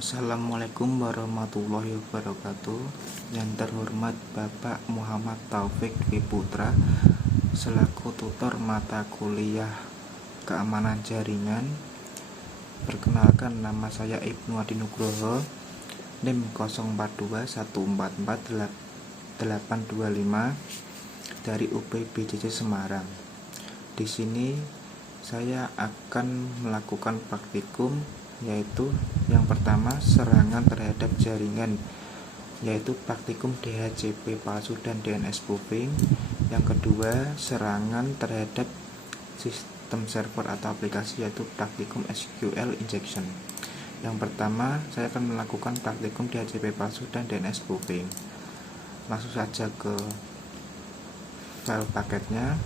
Assalamualaikum warahmatullahi wabarakatuh. Yang terhormat Bapak Muhammad Taufik Dwi Putra selaku tutor mata kuliah keamanan jaringan. Perkenalkan, nama saya Ibnu Adi Nugroho, NIM 0421448825 dari UPBJJ Semarang. Di sini saya akan melakukan praktikum, yaitu yang pertama serangan terhadap jaringan, yaitu praktikum DHCP palsu dan DNS spoofing. Yang kedua serangan terhadap sistem server atau aplikasi, yaitu praktikum SQL injection. Yang pertama saya akan melakukan praktikum DHCP palsu dan DNS spoofing. Langsung saja ke file paketnya.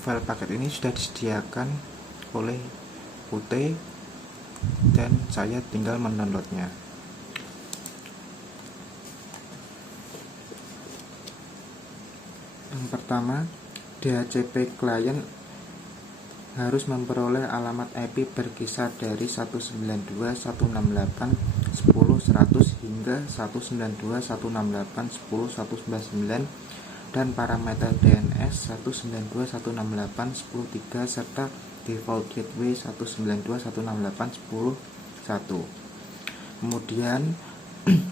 File paket ini sudah disediakan oleh UT dan saya tinggal mendownloadnya. Yang pertama, DHCP client harus memperoleh alamat IP berkisar dari 192.168.10.100 hingga 192.168.10.199 dan parameter DNS 192.168.10.3 serta default gateway 192.168.10.1. Kemudian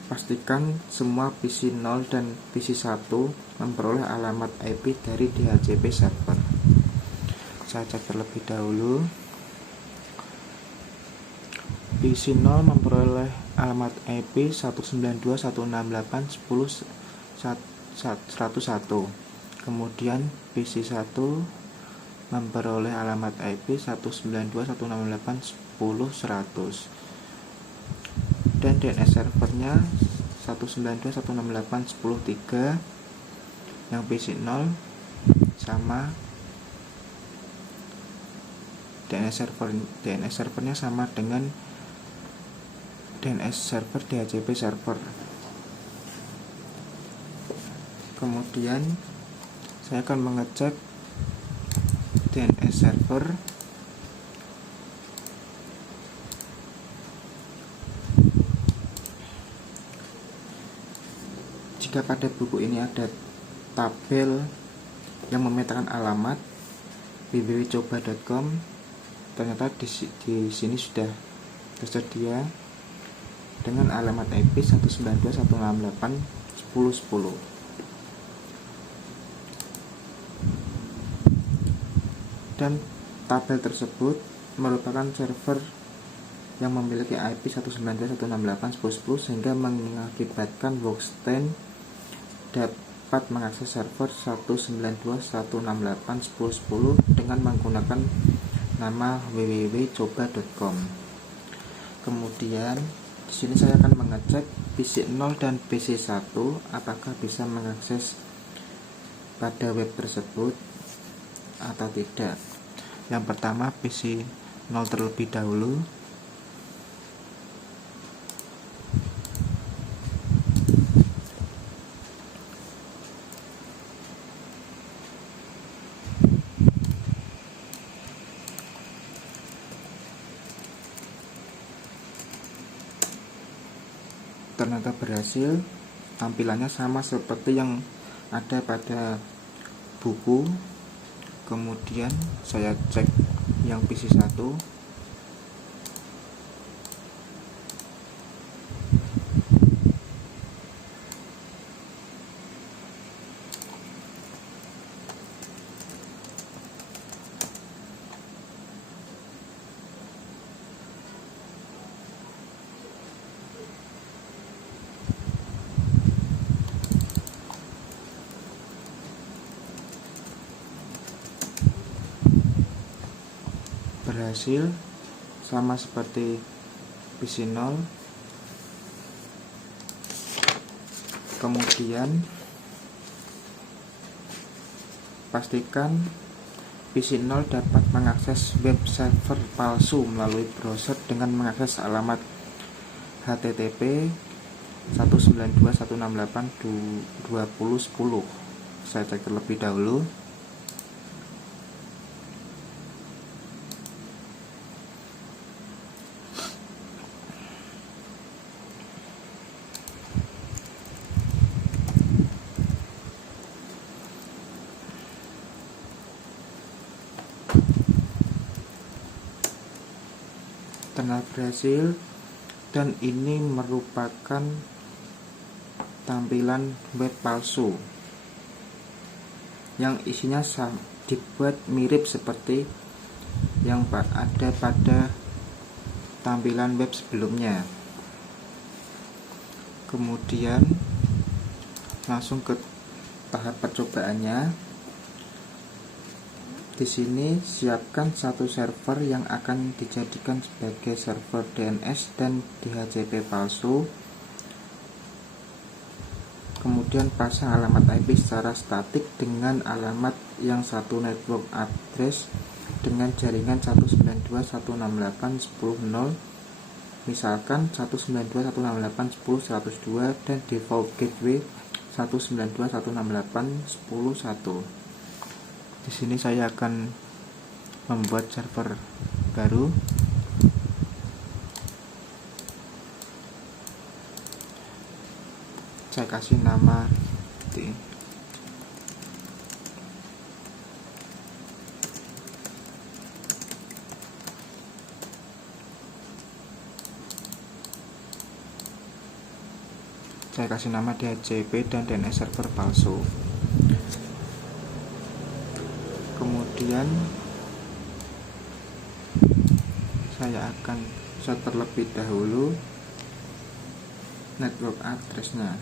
pastikan semua PC 0 dan PC 1 memperoleh alamat IP dari DHCP server. Saya cek terlebih dahulu. PC 0 memperoleh alamat IP 192.168.10.101. Kemudian PC 1 memperoleh alamat IP 192.168.10.100 dan DNS servernya 192.168.10.3. Yang PC 0 sama, DNS servernya sama dengan DNS server DHCP server. Kemudian saya akan mengecek DNS server. Jika pada buku ini ada tabel yang memetakan alamat www.coba.com, ternyata di sini sudah tersedia dengan alamat IP 192.168.10.10. Dan tabel tersebut merupakan server yang memiliki IP 192.168.10.10 sehingga mengakibatkan Workstain dapat mengakses server 192.168.10.10 dengan menggunakan nama www.coba.com. Kemudian di sini saya akan mengecek PC 0 dan PC 1 apakah bisa mengakses pada web tersebut atau tidak. Yang pertama PC 0 terlebih dahulu. Ternyata berhasil. Tampilannya sama seperti yang ada pada buku. Kemudian saya cek yang PC 1. Berhasil, sama seperti PC 0. Kemudian pastikan PC 0 dapat mengakses web server palsu melalui browser dengan mengakses alamat http 192.168.20.10. Saya cek terlebih dahulu. benar berhasil, dan ini merupakan tampilan web palsu yang isinya dibuat mirip seperti yang ada pada tampilan web sebelumnya. Kemudian langsung ke tahap percobaannya. Di sini siapkan satu server yang akan dijadikan sebagai server DNS dan DHCP palsu. Kemudian pasang alamat IP secara statik dengan alamat yang satu network address dengan jaringan 192.168.10.0, misalkan 192.168.10.102, dan default gateway 192.168.10.1. Di sini saya akan membuat server baru. Saya kasih nama DHCP dan DNS server palsu. Kemudian saya akan set terlebih dahulu network address-nya.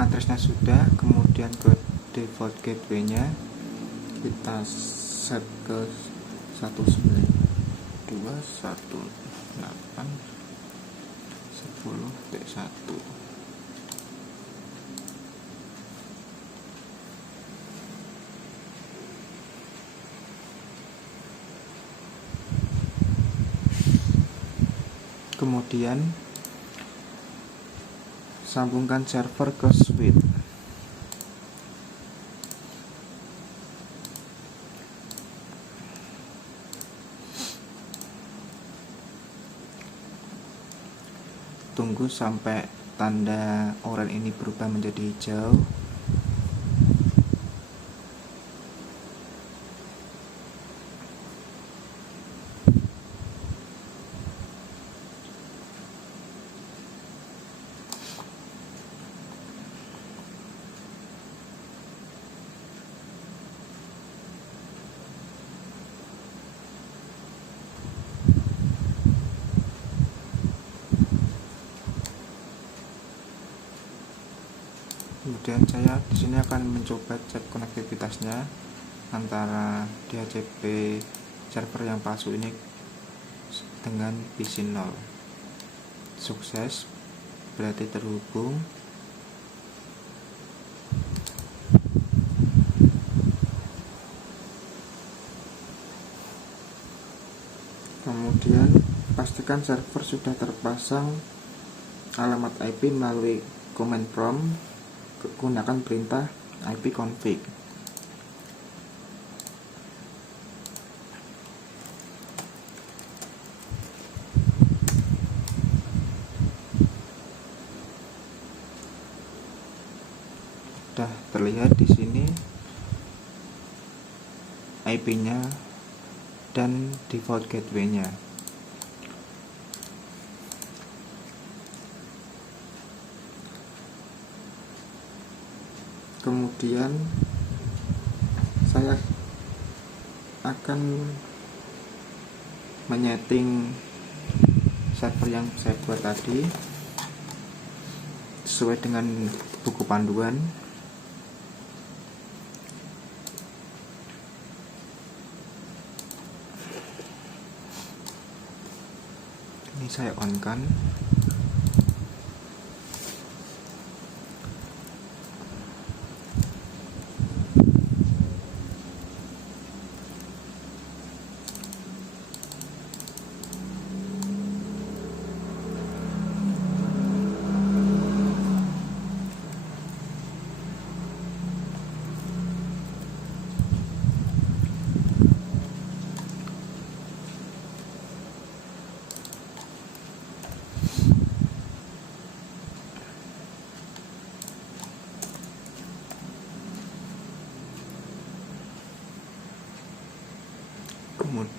Addressnya sudah, kemudian ke default gateway-nya kita set ke 192.168.10.1. Kemudian sambungkan server ke switch. Tunggu sampai tanda oranye ini berubah menjadi hijau. Kemudian saya di sini akan mencoba cek konektivitasnya antara DHCP server yang palsu ini dengan PC 0. Sukses, berarti terhubung. Kemudian pastikan server sudah terpasang alamat IP melalui command prompt. Gunakan perintah ipconfig. Sudah terlihat di sini IP-nya dan default gateway-nya. Kemudian saya akan menyeting server yang saya buat tadi sesuai dengan buku panduan. Ini saya on kan.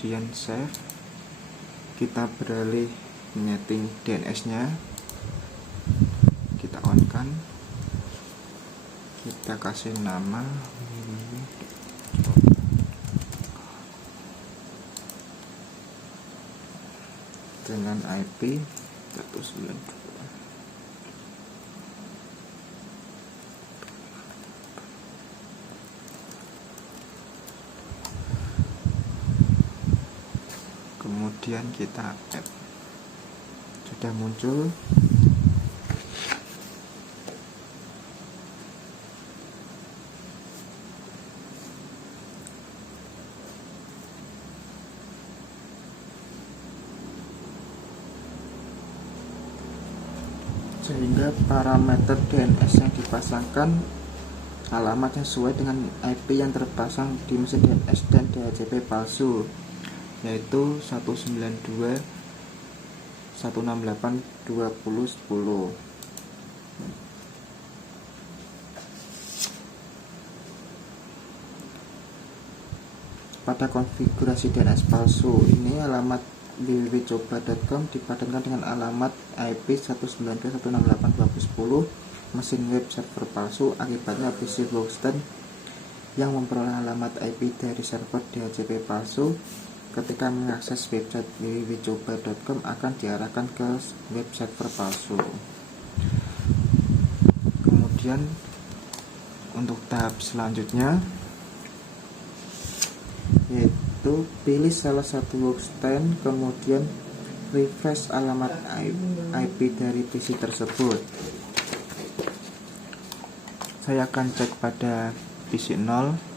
kemudian save. Kita beralih menyeting DNS nya, kita on kan, kita kasih nama dengan IP 192. Kemudian kita add, sudah muncul. Sehingga parameter DNS yang dipasangkan alamat yang sesuai dengan IP yang terpasang di mesin DNS dan DHCP palsu, yaitu 192.168.20.10. Pada konfigurasi DNS palsu ini, alamat www.coba.com dipadankan dengan alamat IP 192.168.20.10 mesin web server palsu. Akibatnya PC Boxten yang memperoleh alamat IP dari server DHCP palsu ketika mengakses website www.coba.com akan diarahkan ke web server palsu. Kemudian untuk tahap selanjutnya, yaitu pilih salah satu workstation, kemudian refresh alamat IP dari PC tersebut. Saya akan cek pada PC 0.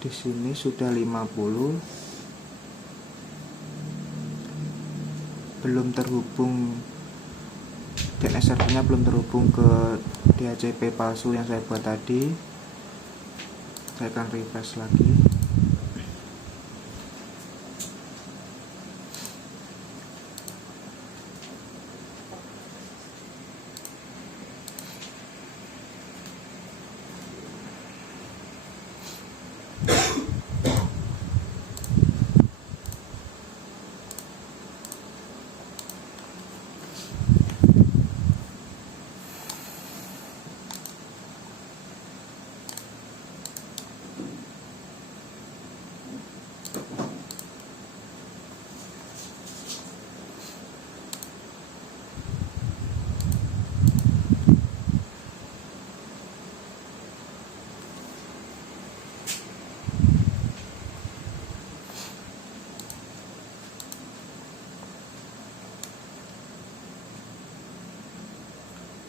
Di sini sudah 50, belum terhubung, DNS servernya belum terhubung ke DHCP palsu yang saya buat tadi. Saya akan refresh lagi.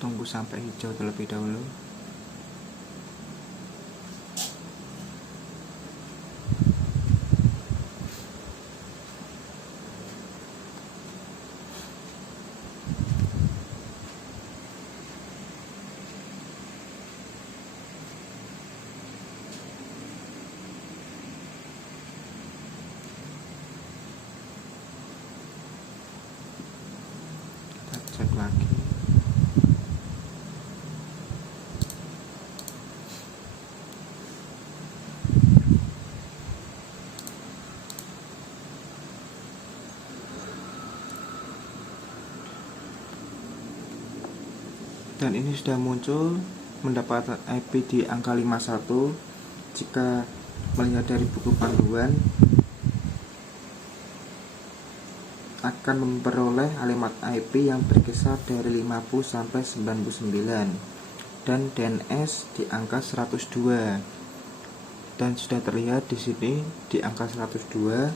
Tunggu sampai hijau terlebih dahulu. Kita cek lagi. Dan ini sudah muncul mendapatkan IP di angka 51. Jika melihat dari buku panduan, akan memperoleh alamat IP yang berkisar dari 50 sampai 99 dan DNS di angka 102. Dan sudah terlihat di sini di angka 102.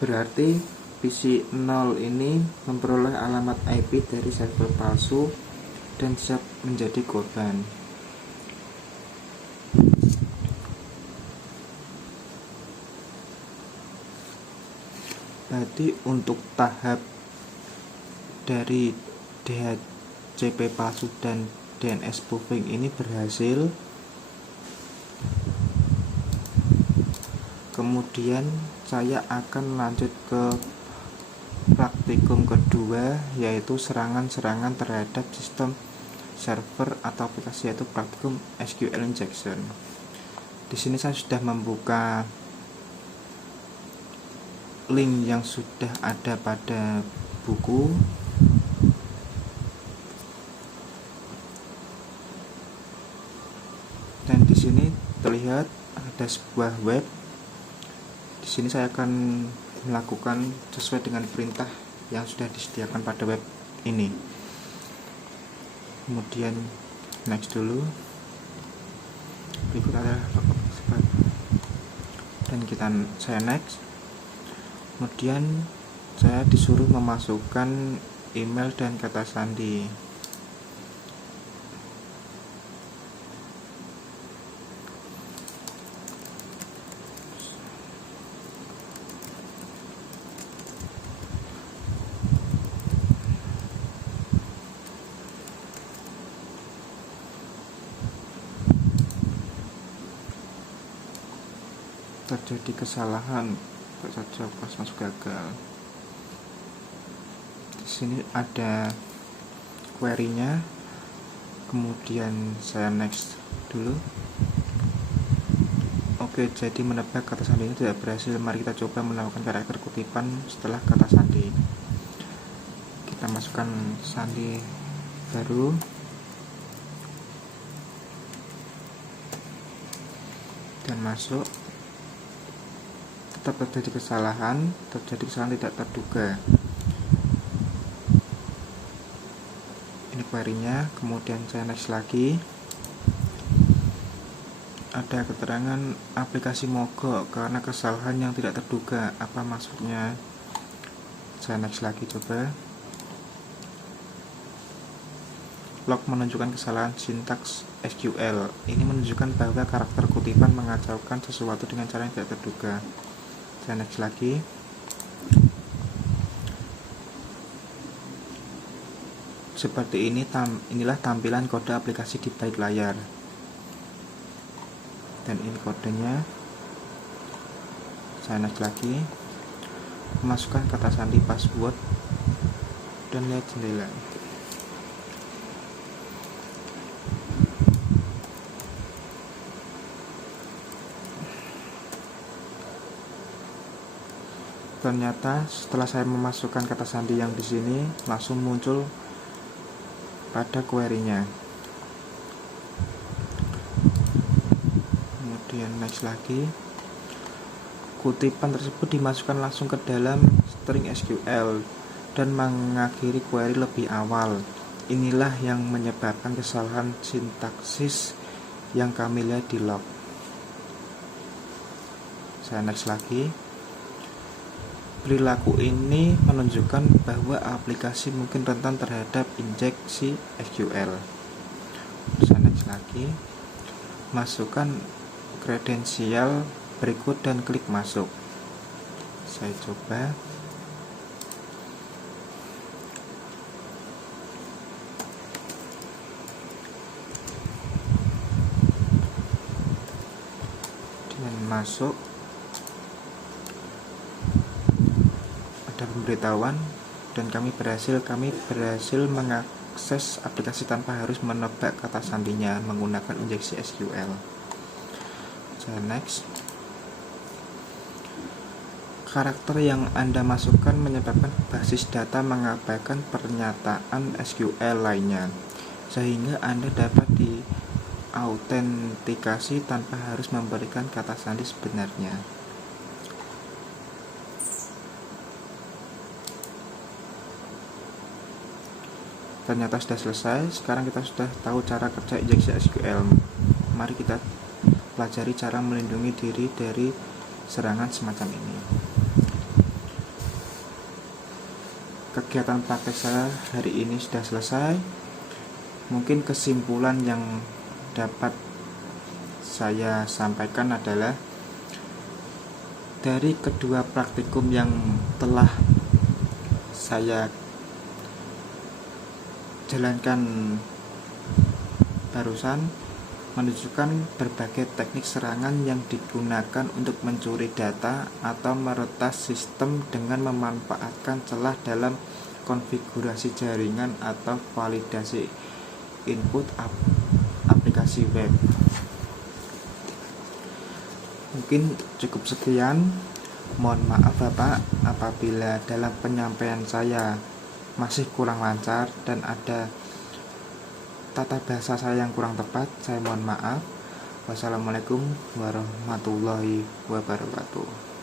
Berarti PC 0 ini memperoleh alamat IP dari server palsu dan siap menjadi korban. Berarti untuk tahap dari DHCP palsu dan DNS spoofing ini berhasil. Kemudian saya akan lanjut ke praktikum kedua, yaitu serangan-serangan terhadap sistem server atau aplikasi, yaitu praktikum SQL injection. Di sini saya sudah membuka link yang sudah ada pada buku. Dan di sini terlihat ada sebuah web. Di sini saya akan melakukan sesuai dengan perintah yang sudah disediakan pada web ini. Kemudian next dulu. Berikut adalah dan saya next. Kemudian saya disuruh memasukkan email dan kata sandi. Terjadi kesalahan saja pas masuk gagal. Di sini ada query-nya. Kemudian saya next dulu. Oke, jadi menebak kata sandinya tidak berhasil. Mari kita coba menambahkan karakter kutipan setelah kata sandi. Kita masukkan sandi baru. Dan masuk. Tetap terjadi kesalahan tidak terduga. Ini query-nya. Kemudian saya next lagi. Ada keterangan aplikasi mogok karena kesalahan yang tidak terduga. Apa maksudnya? Saya next lagi coba. Log menunjukkan kesalahan sintaks SQL. Ini menunjukkan bahwa karakter kutipan mengacaukan sesuatu dengan cara yang tidak terduga. Saya next lagi. Seperti ini, inilah tampilan kode aplikasi di balik layar. Dan ini kodenya. Saya next lagi. Masukkan kata sandi, password, dan lihat jendela. Ternyata setelah saya memasukkan kata sandi yang di sini, langsung muncul pada query-nya. Kemudian next lagi. Kutipan tersebut dimasukkan langsung ke dalam string SQL dan mengakhiri query lebih awal. Inilah yang menyebabkan kesalahan sintaksis yang kami lihat di log. Saya next lagi. Perilaku ini menunjukkan bahwa aplikasi mungkin rentan terhadap injeksi SQL. Saya next lagi. Masukkan kredensial berikut dan klik masuk. Saya coba. Dan masuk. Ada pemberitahuan dan kami berhasil mengakses aplikasi tanpa harus menebak kata sandinya menggunakan injeksi SQL. Saya next. Karakter yang Anda masukkan menyebabkan basis data mengabaikan pernyataan SQL lainnya, sehingga Anda dapat diautentikasi tanpa harus memberikan kata sandi sebenarnya. Ternyata sudah selesai. Sekarang kita sudah tahu cara kerja injeksi SQL. Mari kita pelajari cara melindungi diri dari serangan semacam ini. Kegiatan praktek saya hari ini sudah selesai. Mungkin kesimpulan yang dapat saya sampaikan adalah dari kedua praktikum yang telah saya jalankan barusan menunjukkan berbagai teknik serangan yang digunakan untuk mencuri data atau meretas sistem dengan memanfaatkan celah dalam konfigurasi jaringan atau validasi input aplikasi web. Mungkin cukup sekian. Mohon maaf Bapak apabila dalam penyampaian saya masih kurang lancar dan ada tata bahasa saya yang kurang tepat, saya mohon maaf. Wassalamualaikum warahmatullahi wabarakatuh.